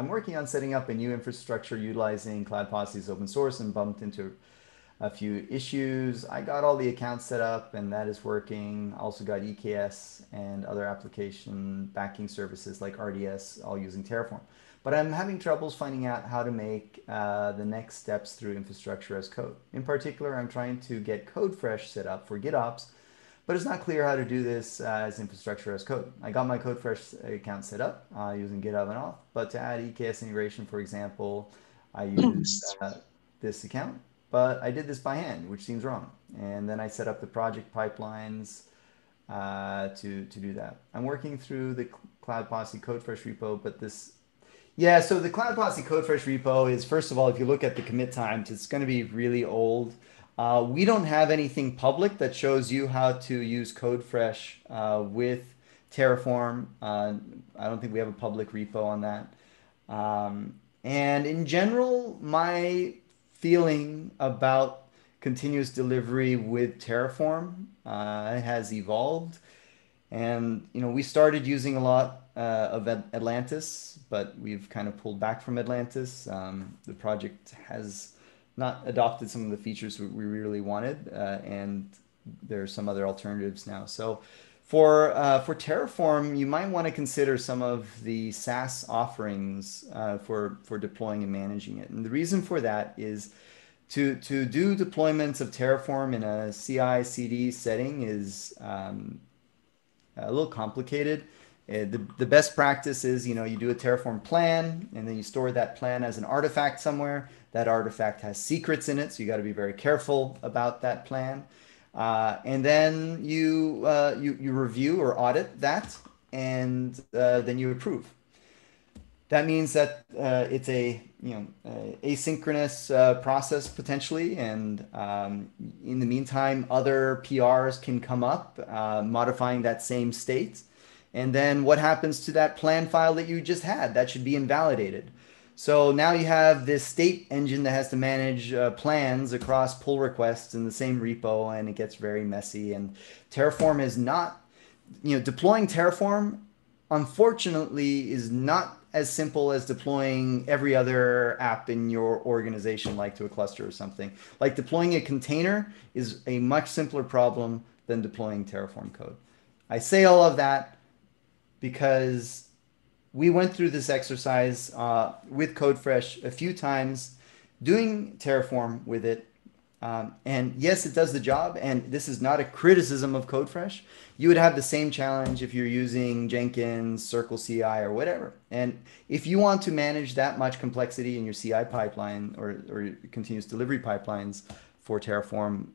I'm working on setting up a new infrastructure utilizing Cloud Posse's open source and bumped into a few issues. I got all the accounts set up and that is working. Also got EKS and other application backing services like RDS all using Terraform. But I'm having troubles finding out how to make the next steps through infrastructure as code. In particular, I'm trying to get CodeFresh set up for GitOps, but it's not clear how to do this as infrastructure as code. I got my CodeFresh account set up using GitHub and auth, but to add EKS integration, for example, I used this account, but I did this by hand, which seems wrong. And then I set up the project pipelines to do that. I'm working through the Cloud Posse CodeFresh repo, but this, yeah, so the Cloud Posse CodeFresh repo is, first of all, if you look at the commit times, it's going to be really old. We don't have anything public that shows you how to use CodeFresh with Terraform. I don't think we have a public repo on that. And in general, my feeling about continuous delivery with Terraform has evolved. And we started using a lot of Atlantis, but we've kind of pulled back from Atlantis. The project has not adopted some of the features we really wanted, and there are some other alternatives now. So for Terraform, you might want to consider some of the SaaS offerings for deploying and managing it. And the reason for that is to do deployments of Terraform in a CI/CD setting is a little complicated. The best practice is, you do a Terraform plan and then you store that plan as an artifact somewhere. That artifact has secrets in it, so you got to be very careful about that plan. And then you review or audit that, and then you approve. That means that it's a asynchronous process potentially, and in the meantime, other PRs can come up modifying that same state. And then what happens to that plan file that you just had? That should be invalidated. So now you have this state engine that has to manage plans across pull requests in the same repo, and it gets very messy. And Terraform is not, deploying Terraform, unfortunately, is not as simple as deploying every other app in your organization, like to a cluster or something. Like deploying a container is a much simpler problem than deploying Terraform code. I say all of that because we went through this exercise with CodeFresh a few times, doing Terraform with it. And yes, it does the job. And this is not a criticism of CodeFresh. You would have the same challenge if you're using Jenkins, Circle CI, or whatever. And if you want to manage that much complexity in your CI pipeline or continuous delivery pipelines for Terraform,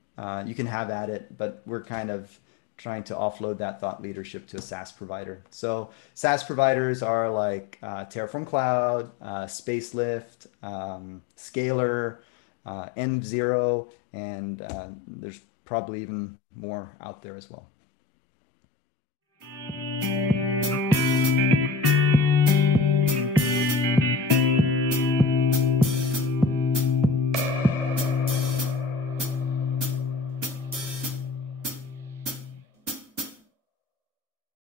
you can have at it. But we're kind of trying to offload that thought leadership to a SaaS provider. So SaaS providers are like Terraform Cloud, Spacelift, Scalar, N0, and there's probably even more out there as well.